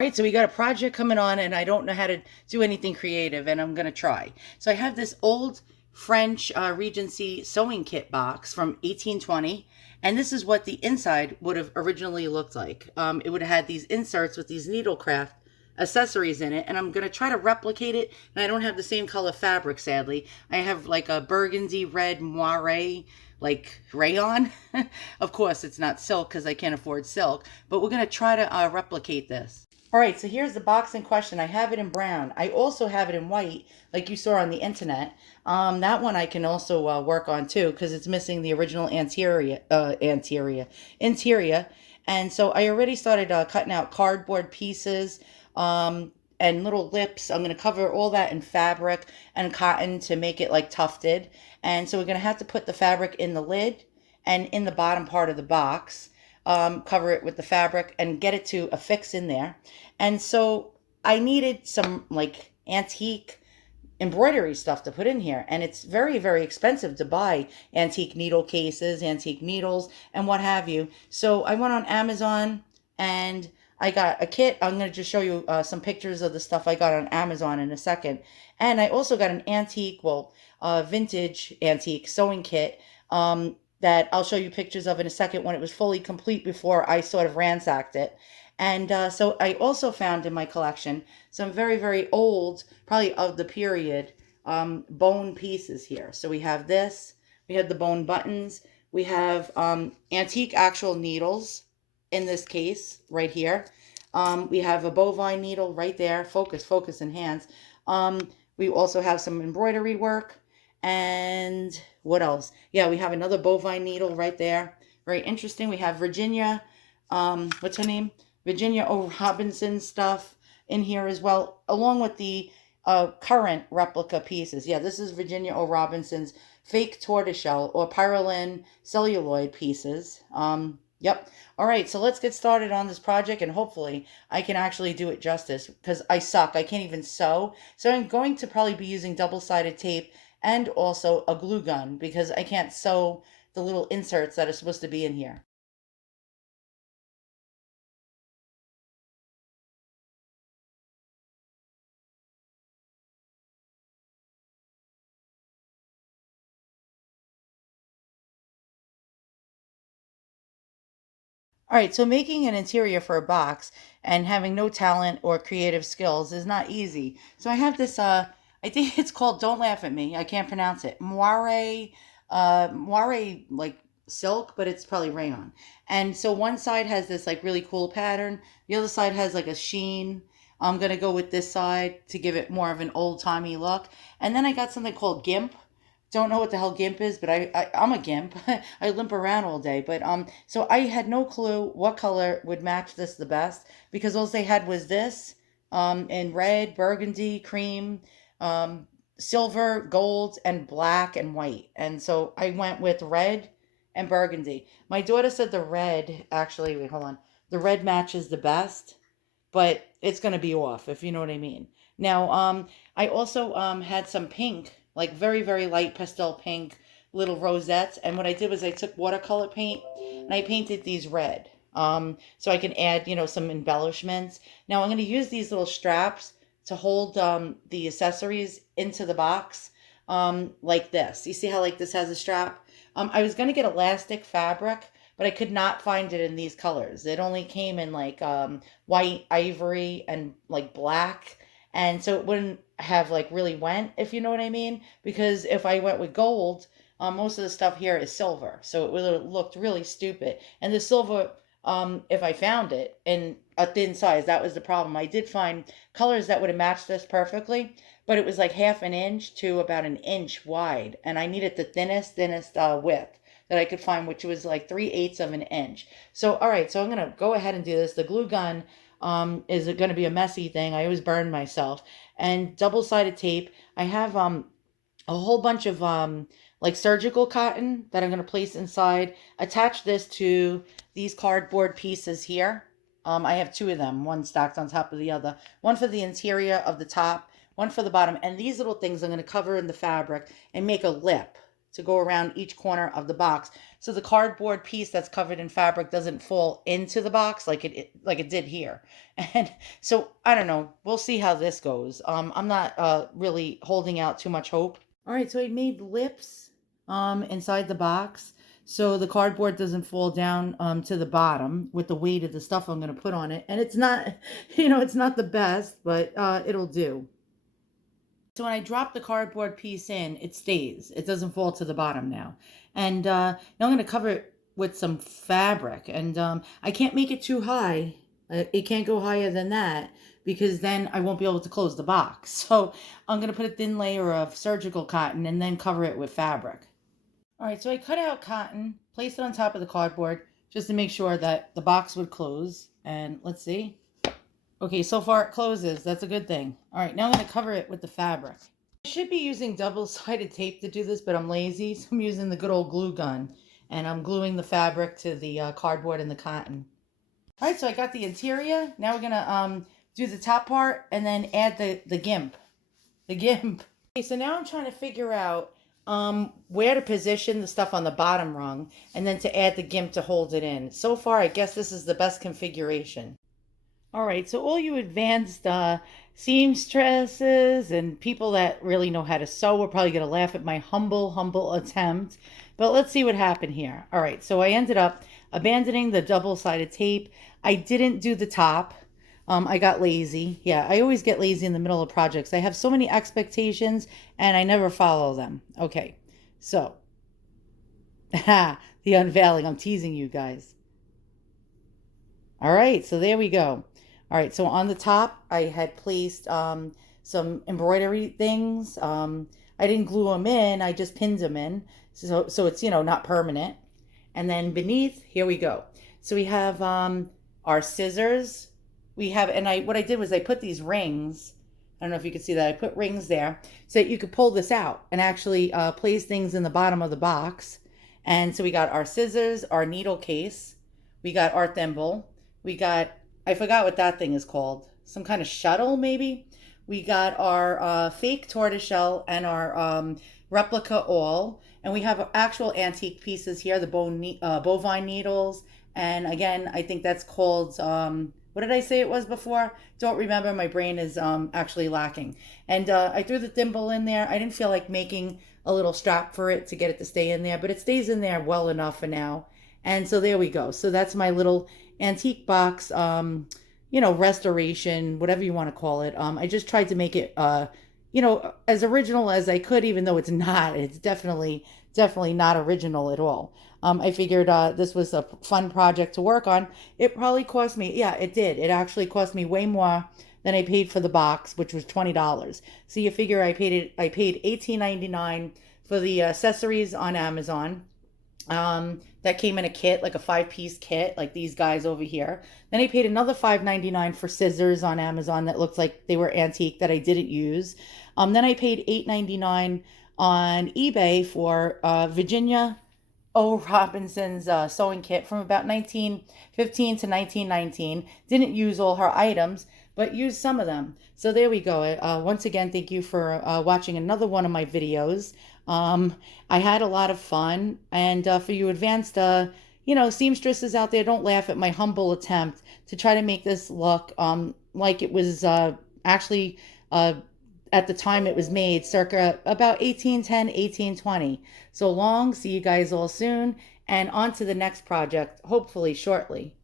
Right, so we got a project coming on, and I don't know how to do anything creative, and I'm gonna try. So I have this old French Regency sewing kit box from 1820, and this is what the inside would have originally looked like. It would have had these inserts with these needlecraft accessories in it, and I'm gonna try to replicate it. And I don't have the same color fabric, sadly. I have like a burgundy red moire like rayon. Of course, it's not silk because I can't afford silk, but we're gonna try to replicate this. All right, so here's the box in question. I have it in brown. I also have it in white, like you saw on the internet. That one I can also work on too, because it's missing the original interior. And so I already started cutting out cardboard pieces and little lips. I'm going to cover all that in fabric and cotton to make it like tufted. And so we're going to have to put the fabric in the lid and in the bottom part of the box. Cover it with the fabric and get it to affix in there. And so I needed some like antique embroidery stuff to put in here. And it's very, very expensive to buy antique needle cases, antique needles, and what have you. So I went on Amazon and I got a kit. I'm going to just show you some pictures of the stuff I got on Amazon in a second. And I also got an antique, well, vintage antique sewing kit that I'll show you pictures of in a second when it was fully complete before I sort of ransacked it. And so I also found in my collection some very, very old, probably of the period, bone pieces here. So we have this, we have the bone buttons, we have antique actual needles in this case right here. We have a bovine needle right there. Focus, focus, and hands. We also have some embroidery work. And what else? Yeah, we have another bovine needle right there. Very interesting. We have Virginia, what's her name? Virginia O. Robinson stuff in here as well, along with the current replica pieces. Yeah, this is Virginia O. Robinson's fake tortoiseshell or pyrrolin celluloid pieces. Yep. All right, so let's get started on this project, and hopefully I can actually do it justice because I suck. I can't even sew. So I'm going to probably be using double-sided tape and also a glue gun because I can't sew the little inserts that are supposed to be in here. All right, so making an interior for a box and having no talent or creative skills is not easy. So I have this I think it's called, don't laugh at me, I can't pronounce it. Moire like silk, but it's probably rayon. And so one side has this like really cool pattern, the other side has like a sheen. I'm going to go with this side to give it more of an old-timey look. And then I got something called gimp. Don't know what the hell gimp is, but I'm a gimp. I limp around all day. But so I had no clue what color would match this the best because all they had was this in red, burgundy, cream, um, silver, gold, and black and white. And so I went with red and burgundy. My daughter said the red actually, wait, hold on. The red matches the best, but it's going to be off, if you know what I mean. Now, I also had some pink, like very, very light pastel pink little rosettes. And what I did was I took watercolor paint and I painted these red. So I can add, some embellishments. Now I'm going to use these little straps to hold the accessories into the box like this. You see how like this has a strap? I was going to get elastic fabric, but I could not find it in these colors. It only came in like white, ivory, and like black. And so it wouldn't have like really went, if you know what I mean. Because if I went with gold, most of the stuff here is silver. So it would have looked really stupid. And the silver, if I found it in a thin size, that was the problem. I did find colors that would have matched this perfectly, but it was like half an inch to about an inch wide. And I needed the thinnest width that I could find, which was like 3/8 of an inch. So, all right, so I'm going to go ahead and do this. The glue gun is going to be a messy thing. I always burn myself. And double-sided tape. I have a whole bunch of like surgical cotton that I'm going to place inside. Attach this to these cardboard pieces here. I have two of them, one stacked on top of the other. One for the interior of the top, one for the bottom. And these little things I'm going to cover in the fabric and make a lip. to go around each corner of the box, so the cardboard piece that's covered in fabric doesn't fall into the box like it did here. And so I don't know. We'll see how this goes. I'm not really holding out too much hope. All right, so I made lips inside the box so the cardboard doesn't fall down to the bottom with the weight of the stuff I'm going to put on it. And it's not, it's not the best, but it'll do. So when I drop the cardboard piece in, it stays. It doesn't fall to the bottom now. And now I'm going to cover it with some fabric. And I can't make it too high. It can't go higher than that because then I won't be able to close the box. So I'm going to put a thin layer of surgical cotton and then cover it with fabric. All right, so I cut out cotton, placed it on top of the cardboard just to make sure that the box would close. And let's see. Okay, so far it closes. That's a good thing. All right, now I'm going to cover it with the fabric. I should be using double-sided tape to do this, but I'm lazy, so I'm using the good old glue gun. And I'm gluing the fabric to the cardboard and the cotton. All right, so I got the interior. Now we're going to do the top part and then add the gimp. The gimp. Okay, so now I'm trying to figure out where to position the stuff on the bottom rung and then to add the gimp to hold it in. So far, I guess this is the best configuration. All right, so all you advanced seamstresses and people that really know how to sew are probably going to laugh at my humble attempt. But let's see what happened here. All right, so I ended up abandoning the double-sided tape. I didn't do the top. I got lazy. Yeah, I always get lazy in the middle of projects. I have so many expectations and I never follow them. Okay, so the unveiling. I'm teasing you guys. All right, so there we go. All right, so on the top, I had placed some embroidery things. I didn't glue them in, I just pinned them in. So it's, not permanent. And then beneath, here we go. So we have our scissors. What I did was I put these rings. I don't know if you can see that. I put rings there so that you could pull this out and actually place things in the bottom of the box. And so we got our scissors, our needle case. We got our thimble. We got, I forgot what that thing is called. Some kind of shuttle, maybe. We got our fake tortoiseshell and our replica awl. And we have actual antique pieces here, the bovine needles. And again, I think that's called, what did I say it was before? Don't remember. My brain is actually lacking. And I threw the thimble in there. I didn't feel like making a little strap for it to get it to stay in there, but it stays in there well enough for now. And so there we go. So that's my little antique box, restoration, whatever you want to call it. I just tried to make it, as original as I could, even though it's not. It's definitely not original at all. I figured this was a fun project to work on. It probably cost me, yeah, it did. It actually cost me way more than I paid for the box, which was $20. So you figure I paid $18.99 for the accessories on Amazon. That came in a kit, like a 5-piece kit, like these guys over here. Then I paid another $5.99 for scissors on Amazon that looked like they were antique that I didn't use. Then I paid $8.99 on eBay for Virginia O. Robinson's sewing kit from about 1915 to 1919. Didn't use all her items, but used some of them. So there we go. Once again, thank you for watching another one of my videos. I had a lot of fun, and for you advanced, seamstresses out there, don't laugh at my humble attempt to try to make this look like it was actually at the time it was made, circa about 1810, 1820. So long, see you guys all soon, and on to the next project, hopefully shortly.